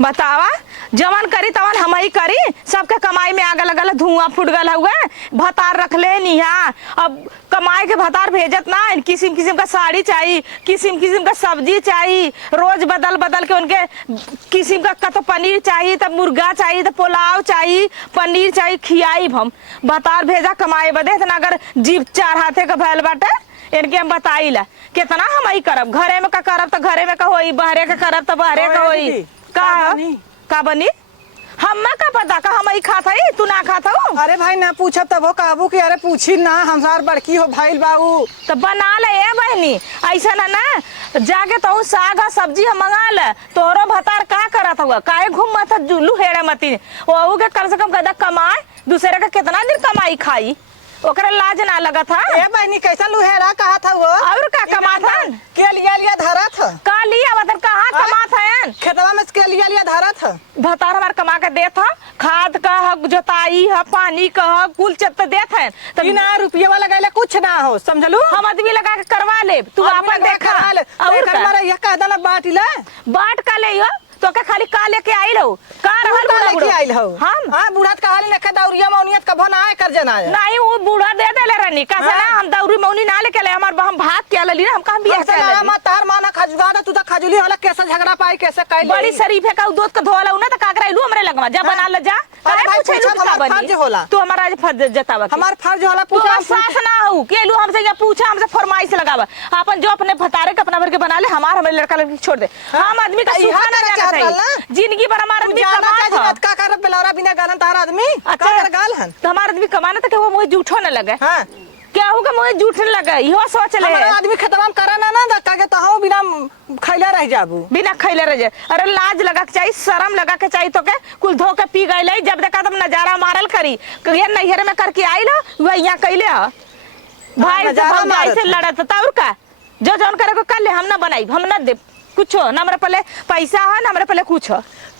बतावा जवन करी तवन हम ही करी। सबके कमाई में आग लगल धुआं फुट गल हुए। भतार रख ले निहा अब कमाई के भतार भेजत ना। किस्म किस्म का साड़ी चाहिए, किस्म किस्म का सब्जी चाहिए, रोज बदल बदल के उनके किस्म का तो पनीर चाहिए, तो मुर्गा चाहिए, तो पुलाव चाहिए, पनीर चाहिए, खियाई हम भतार भेजा कमाए बदे। अगर जीव चार हाथे का भैल बाटे इनके हम बताई ला कितना हम ही करब। घरे में का करब तो घरे में का होई, बहरे का करब तो बहरे का होई। का बनी हम का पता का हम ही खाता ही तू ना खाता हो। अरे भाई ना पूछब तब हो काबू की। अरे पूछी ना हमार बड़की हो भाई बाबू तो बना ले ए बहनी। ऐसा ना जाके तो साग सब्जी हम मंगा ले। तोहरो भतार का करत हुआ काहे घूम मत जुलू हेड़े मती वो के कम से कम कदा कमाए दूसरे का कितना दिन कमाई खाई ओकरा लाज ना लगा था। ए बहनी कैसा लुहेड़ा कहा था वो और का कमा था के लिया धरा था का लिया बता कहाँ कमा था खेतवा में के लिया धरा था। भतार हमार कमा के देत है खाद का हक जोताई है पानी का हक कुल चत देत है। तब ना रुपया वाला गैले कुछ ना हो समझलू। हम आदमी लगा के करवा ले तू अपन देखा और हमारा यह कह देना बाट ले बाट का ले तो के खाली का लेके आइल हो का रहल बूढ़ा लेके आइल हो हम हां बूढ़ा का हाल ने दौरिया मौनियत का बना है कर जना है नहीं वो बूढ़ा दे देले रहनी का से ना हम दौरी मौनी ना लेके ले हमार हम भाग के ले हम कहां बियाह कर ले हम तार माना खजुगा तू तो खजुली होला कैसे झगड़ा पाई कैसे कैले बड़ी शरीफ है का दूध का धोला ना त काकरा इलू हमरे लगवा जा बना ले जा अरे भाई पूछा हमार फर्ज होला तू हमारा आज फर्ज जतावा हमार फर्ज होला पूछा सास ना हो के इलू हमसे या पूछा हमसे फरमाइश लगावा अपन जो अपने भतारे के अपना भर के बना ले हमार हमरे लड़का लड़की छोड़ दे। हम आदमी का सुखा ना चाहिए जिंदगी भर हमारा आदमी कमा का कर बेलौरा बिना गालन तार आदमी का कर गाल हन तो हमारा आदमी कमाना था कि वो मुझे झूठो न लगे। हां क्या होगा मुझे झूठ न लगे इहो सोच ले हमारा आदमी खतरा करा ना धक्का के तहां बिना खैला रह जाबू बिना खैले रह जा। अरे लाज लगा के चाहिए शर्म लगा के चाहिए तो के कुल धो के पी गइल जब देखा तब नजारा मारल करी ये नैहर में करके आइल वो यहां कइले ह भाई जब ऐसे लड़त और का जो जौन करे को कर ले हम ना बनाई हम ना दे कुछ ना हमारे पहले पैसा है ना हमारे पहले कुछ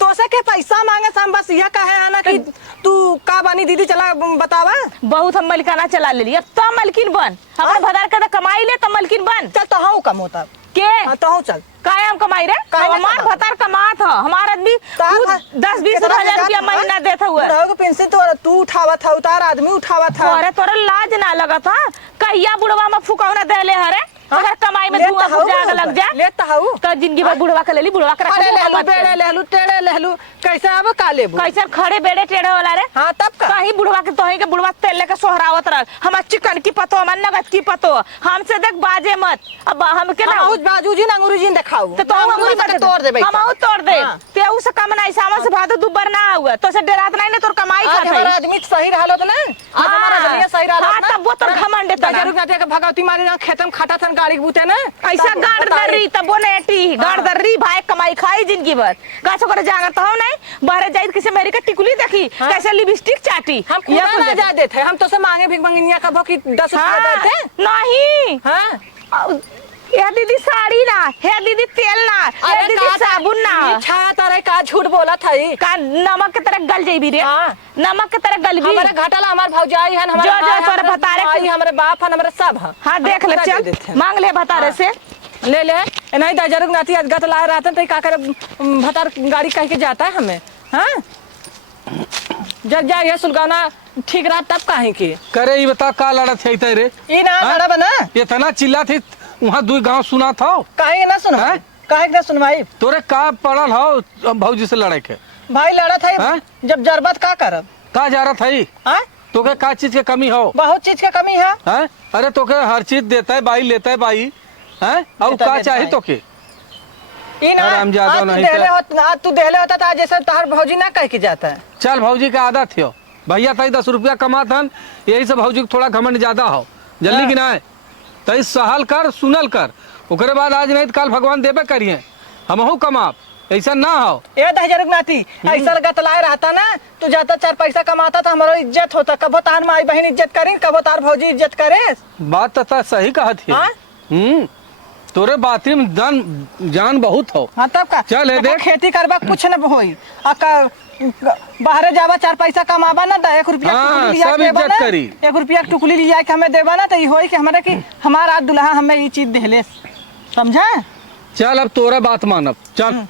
तो से के पैसा मांगे हम बस यह कहे आना कि तू का बनी दीदी चला बतावा बहुत हम मलिकाना चला ले लिया तो मलकिन बन अपने भदार का कमाई ले तो मलकिन बन चल तो हां कम होता के तो चल काहे हम कमाई रे हमार भतार कमात ह हमार आदमी 10-20 हजार रुपया महीना देता हुआ तो पेंशन तो तू उठावा था उतार आदमी उठावा था। अरे तोरा लाज ना लगा था कहिया बुढ़वा में फुकौना देले हरे अगर कमाई में धुआं बुझाग लग जा लेता हूं तो जिंदगी भर बुढ़वा के लेली बुढ़वा के रख ले बेड़े ले लू टेड़े ले लू कैसे अब का लेबू कैसे खड़े बेड़े टेढ़े वाला रे। हां तब का कहीं बुढ़वा के तोही के बुढ़वा तेल लेके सोहरावत रह हम चिकन की पतो हम नगद की पतो हमसे देख बाजे मत अब हम के ना हम बाजू जी अंगूरी जी दिखाओ तो अंगूरी मत तोड़ दे हम तोड़ दे ते उस कम नहीं सामा से भादो दुबर ना हुआ तो से डरात नहीं ने तोर कमाई खात है हमारा आदमी सही रहलो तो ना आज हमारा दुनिया सही रहलो ना तब वो तोर घमंड देता जरूर ना के भगवती मारे ना खेतम खाता थन गाड़ी बूते ना ऐसा गाड़ दर्री तब बोनेटी गाड़ दर्री भाई कमाई खाई जिंदगी भर गाछो करे जागत हो नहीं बाहर जाई किसी मेरी का टिकुली देखी कैसे लिपस्टिक चाटी हम ये ना जा देते हम तो से मांगे भीख मंगिनिया का भो की 10 रुपया देते नहीं। हां ये दीदी साड़ी ना हे दीदी तेल ना हे दीदी साबुन ना छाया तारे का झूठ बोला थई का नमक के तरह गल जाई रे नमक के तरह गल भी हमारे घाटाला हमार भौजाई है हमारे जो तोरे भतारे हमारे बाप है हमारे सब है। हां देख ले चल मांग ले भतारे से ले ले नहीं दा जरूर नाती आज गत लाए रहते तो का करे भतार गाड़ी कह के जाता है हमें। हां जब जाए सुलगाना ठीक रहा तब काहे के करे ई बता का लड़त है रे ई ना लड़ा बना इतना चिल्ला थी वहां दो गांव सुना था काहे ना सुना काहे ना सुनवाई तोरे का पड़ल हो भौजी से लड़े के भाई लड़ा था जब जरबत का करब का जरूरत है हां तोके का चीज के कमी हो बहुत चीज के कमी है। हैं अरे तोके हर चीज देता है बाई लेता है बाई हैं और का चाहिए तोके ई ना हम ज्यादा नहीं आज तू देले होता था जैसे तोहर भौजी ना कह के जाता है। चल भौजी का आदत है भैया तई 10 रुपया कमातन यही से भौजी थोड़ा घमंड ज्यादा हो जल्दी की ना तई सहल कर सुनल कर ओकरे बाद आज नहीं कल भगवान देबे करिए हमहू कमाब ऐसा ना हो ए दहजरक नाती ऐसा लगत लाए रहता ना तू जाता 4 पैसा कमाता तो हमारा इज्जत होता कबो तार माई बहन इज्जत करें कबो तार भौजी इज्जत करे बात तो सही कहत है तोरे बाती में जान बहुत हो। हां तब का चल है देख खेती करबा कुछ न होई बाहर जावा 4 पैसा कमाबा ना 1 रुपया सब इज्जत करी 1 रुपया टुकली लिया के हमें देबा ना तो ई होई कि हमरा की हमारा दुल्हा हमें ई चीज देले समझा। चल अब तोरा बात मानब चल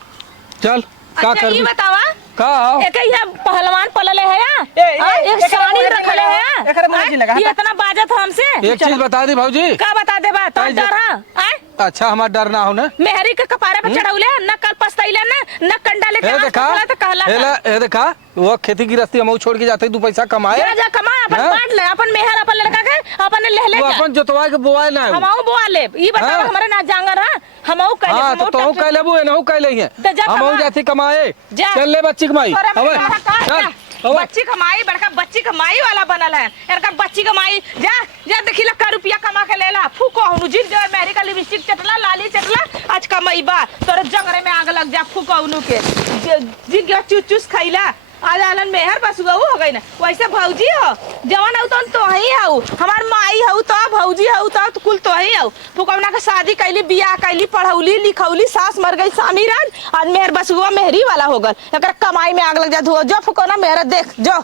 चल का अच्छा ये कर बतावा का हो? एक ये पहलवान पलले है या एक एकरा साड़ी मुझे रखले लगा, है एकरा मुझे लगा। ये इतना बाजत हमसे एक चीज बता दी भाजी, का बता दे बा तो आई जा- डर हां अच्छा हमारा डर ना हो ना। मेहरी के कपारे पे चढ़ौले न कल पछतैले न कंडा लेके ए देखा तो कहला ए देखा वो खेती गृहस्थी हम छोड़ के जाते 2 पैसा कमाए। जा जा कमा अपन हाँ? बांट ले अपन मेहर अपन लड़का के अपन ले ले वो अपन जोतवा के बोआए ना हो। हमहू बोआ ले ई बताओ हाँ? हमारे ना जांगर हां हमहू कह हाँ तो तू कह लेबू एनहू कह लइहे तो जा हम कमा। जाती कमाए। जा। चल ले बच्ची कमाई अबे चल अबे बच्ची कमाई बड़का बच्ची कमाई वाला बनल है इनका बच्ची कमाई जा जा देखी ला रुपया कमा के लेला फूको हनु जिन जो मेरी का लिपस्टिक चटला लाली चटला आज कमाई बा तोरे जंगरे में आग लग जा फूको हनु के जिन के चूस चूस खइला आज आलन मेहर बसुआ हो गई ना वैसे भौजी हो जवान हो तो ही हो हमार माई हो तो भौजी हो तो कुल तो ही हो फुकौना के शादी कैली बियाह कैली पढ़ौली लिखौली सास मर गई सामी राज आज मेहर बसुआ मेहरी वाला हो गल एकर कमाई में आग लग जा धो जो फुकौना मेहर देख जो